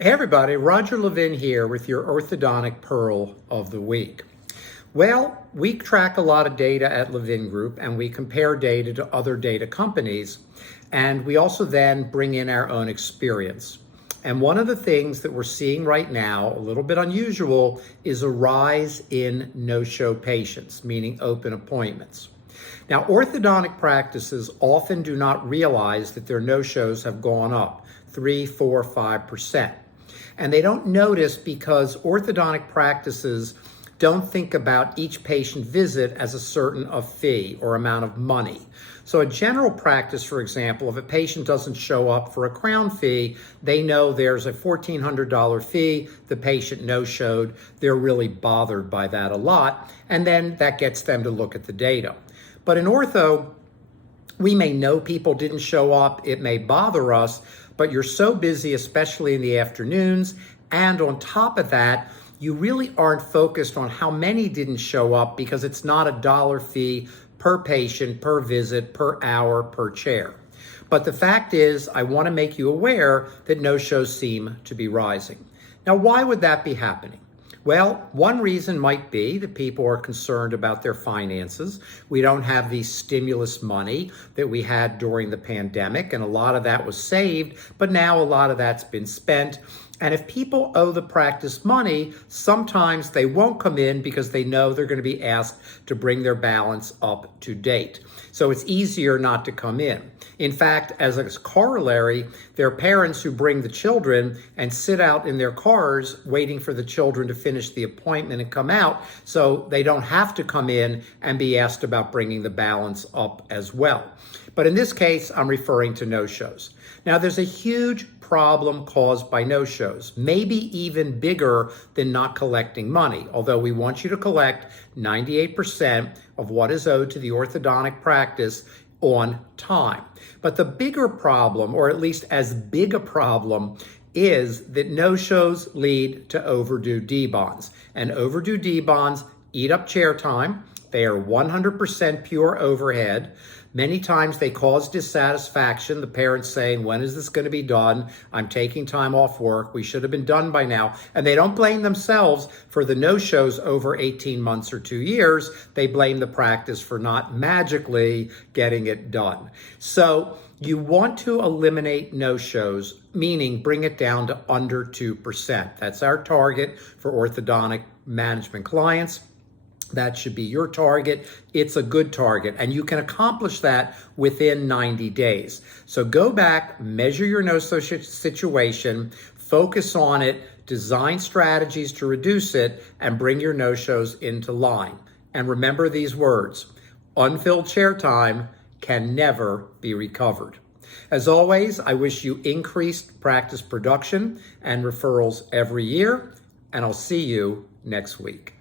Hey everybody, Roger Levin here with your orthodontic pearl of the week. Well, we track a lot of data at Levin Group and we compare data to other data companies, and we also then bring in our own experience. And one of the things that we're seeing right now, a little bit unusual, is a rise in no-show patients, meaning open appointments. Now, orthodontic practices often do not realize that their no-shows have gone up 3, 4, 5%. And they don't notice because orthodontic practices don't think about each patient visit as a certain fee or amount of money. So a general practice, for example, if a patient doesn't show up for a crown fee, they know there's a $1,400 fee, the patient no-showed, they're really bothered by that a lot, and then that gets them to look at the data. But in ortho, we may know people didn't show up, it may bother us, but you're so busy, especially in the afternoons, and on top of that, you really aren't focused on how many didn't show up because it's not a dollar fee per patient, per visit, per hour, per chair. But the fact is, I want to make you aware that no-shows seem to be rising. Now, why would that be happening? Well, one reason might be that people are concerned about their finances. We don't have the stimulus money that we had during the pandemic, and a lot of that was saved, but now a lot of that's been spent. And if people owe the practice money, sometimes they won't come in because they know they're going to be asked to bring their balance up to date. So it's easier not to come in. In fact, as a corollary, there are parents who bring the children and sit out in their cars waiting for the children to finish the appointment and come out, so they don't have to come in and be asked about bringing the balance up as well. But in this case, I'm referring to no-shows. Now, there's a huge problem caused by no-shows, maybe even bigger than not collecting money, although we want you to collect 98% of what is owed to the orthodontic practice on time. But the bigger problem, or at least as big a problem, is that no-shows lead to overdue D-bonds. And overdue D-bonds eat up chair time. They are 100% pure overhead. Many times they cause dissatisfaction, the parents saying, when is this going to be done? I'm taking time off work. We should have been done by now. And they don't blame themselves for the no-shows over 18 months or 2 years. They blame the practice for not magically getting it done. So you want to eliminate no-shows, meaning bring it down to under 2%. That's our target for orthodontic management clients. That should be your target. It's a good target, and you can accomplish that within 90 days. So go back, measure your no-show situation, focus on it, design strategies to reduce it, and bring your no-shows into line. And remember these words: unfilled chair time can never be recovered. As always, I wish you increased practice production and referrals every year, and I'll see you next week.